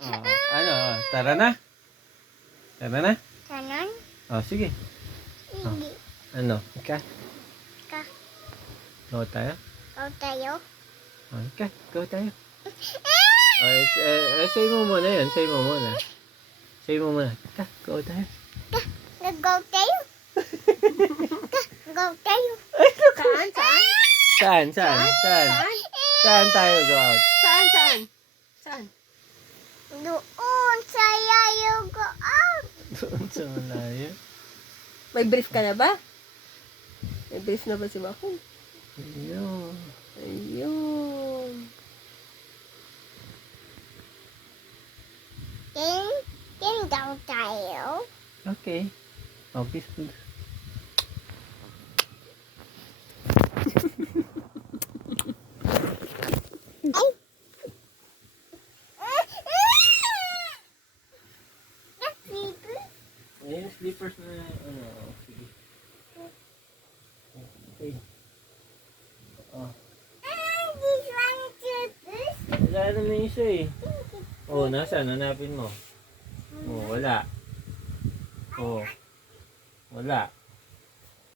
Oh, ano? Tara na. Tara na. Tanan? Oh, sige. Hindi. Ano? Ika? Ka. Go tayo? Ikaw tayo? Oh, ika. Go tayo. Say mo muna yun. Say mo muna. Say mo muna. Ika, go tayo. Nag-go tayo? Go tayo? Saan? Saan? Saan? Saan? Saan? Saan tayo go out? Saan? Saan? Saan? Doon sa yayo go out. Doon sa malayo. May brief ka na ba? May brief na ba si Bakong? Ayun. Ayun. Then daw tayo. Okay. Oh, peaceful. Ayun, slippers na ano. Sige. Okay. Oh. This one slippers. Wala naman isa eh. Oh, nasaan? Hanapin mo. Oh, wala. Oh. Wala.